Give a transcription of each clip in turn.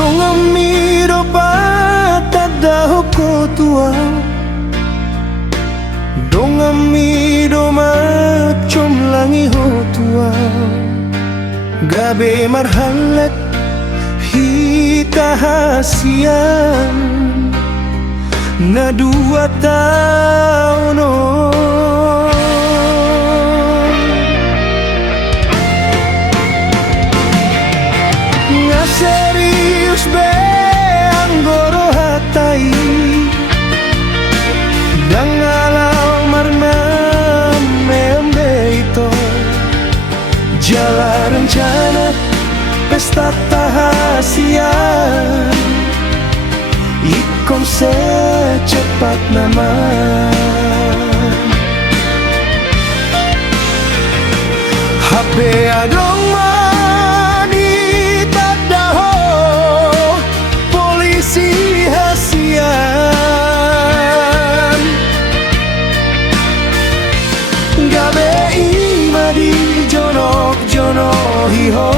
Dong amido patadaho ko tuaw, dong amido macom langi ho tuaw. Gabi marhalat hita hasian na 2 taon no. Nga serius be ang goro hatay, dangalaw marman membe ito. Jala rencana pesta tahasian, ikon secepat naman. HP adong manita daho, polisi hasian. Gabe ima di jonok hiho,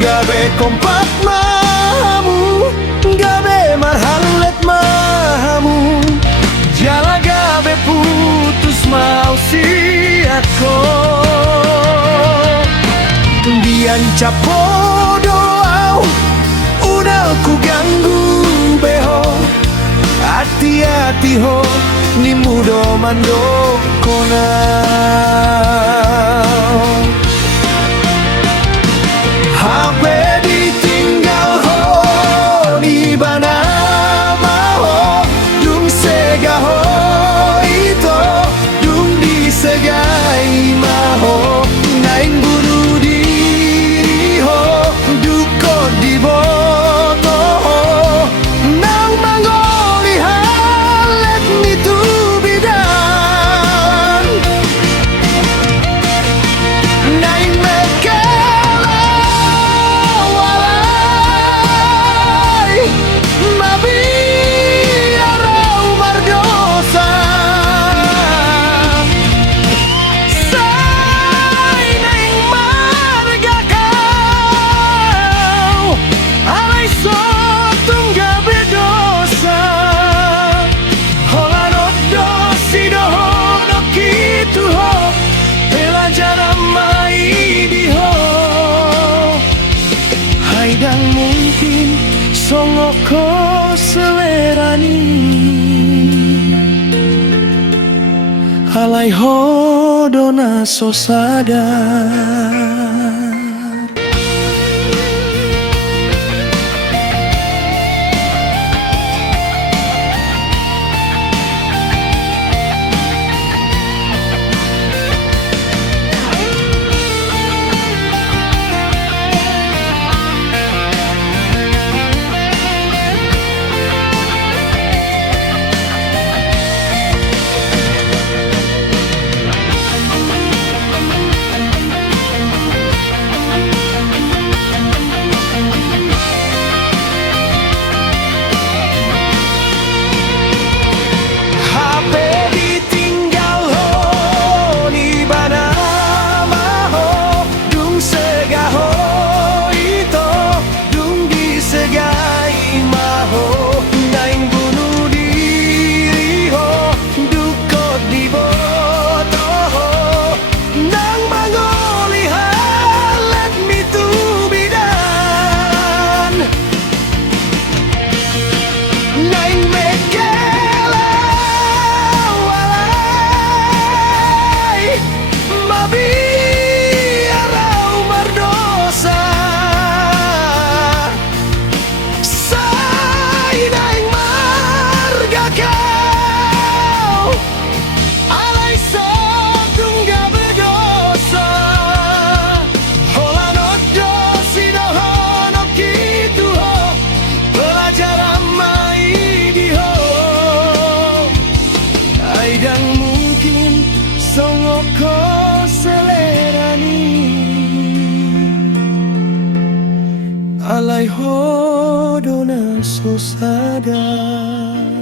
gabe kompak mahamu, gabe marhalet mahamu. Jala gabe putus mau siatko, dian capo doau, udah ku ganggu beho. Hati-hati ho, ni mudo mando konau. HP ditinggal ho, di bana maho, dung sega ho ito, dung disegai maho. Naing bunuh diri ho, duko di boto ho, nang mangoli halet mitu bidan. Naing meke dan mungkin songok ko selerani, halai hodona so sadar. alai hodona so sadar.